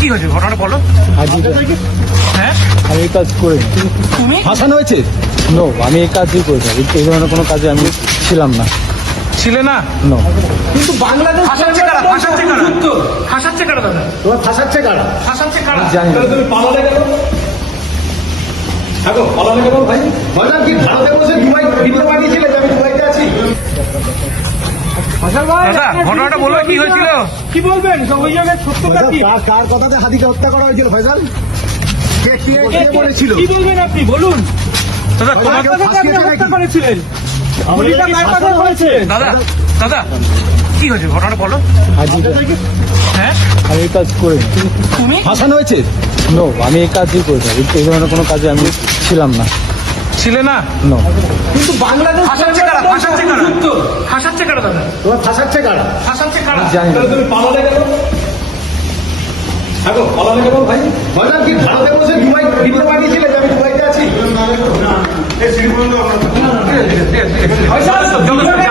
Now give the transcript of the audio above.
কি হয়েছে ঘটনাটা বলো। হ্যাঁ আমি এই কাজ করি তুমি ফাঁসানো হয়েছে? নো, আমি এই কাজই করি না। এই ধরনের কোনো কাজে আমি ছিলাম না। ছিলে না? নো, কিন্তু বাংলাদেশ ফাঁসাচ্ছে কারা? ফাঁসাচ্ছে কারা? ফাঁসাচ্ছে কারা দাদা? তোমার ফাঁসাচ্ছে কারা? ফাঁসাচ্ছে কারা? জানি না। তাহলে তুমি পালালে কেন? থাকো, পালালে কেন ভাই? ভাবলাম কি ভারতে বসে দুবাই ভিডিও পাঠিয়েছিলে যে আমি দুবাইতে আছি? দাদা ঘটনাটা বলবে কি হয়েছিল? কি বলবেন ওই জায়গায় সত্যতা কি? কার কথাতে হাদিকে হত্যা করা হয়েছিল ফয়সাল? কে বলেছিল? কি বলবেন আপনি বলুন? দাদা তোমাকে আপনাকে আপনি হত্যা করেছিলেন, গুলিটা কার মাথায় হয়েছে? দাদা দাদা কি হয়েছে ঘটনাটা বলো। হ্যাঁ আমি এই কাজ করি তুমি ফাঁসানো হয়েছে? নো, আমি এই কাজই করি না। এই ধরনের কোনো কাজে আমি ছিলাম না। ছিলে না? নো, কিন্তু বাংলাদেশ ফাঁসাচ্ছে কারা? ফাঁসাচ্ছে কারা? ফাঁসাচ্ছে কারা দাদা? তোমার ফাঁসাচ্ছে কারা? ফাঁসাচ্ছে কারা? জানি না। তাহলে তুমি পালালে কেন? থাকো, পালালে কেন ভাই? ভাবলাম কি ভারতে বসে দুবাই ভিডিও পাঠিয়েছিলে যে আমি দুবাইতে আছি? ঠিক আছে, ঠিক আছে, ঠিক আছে।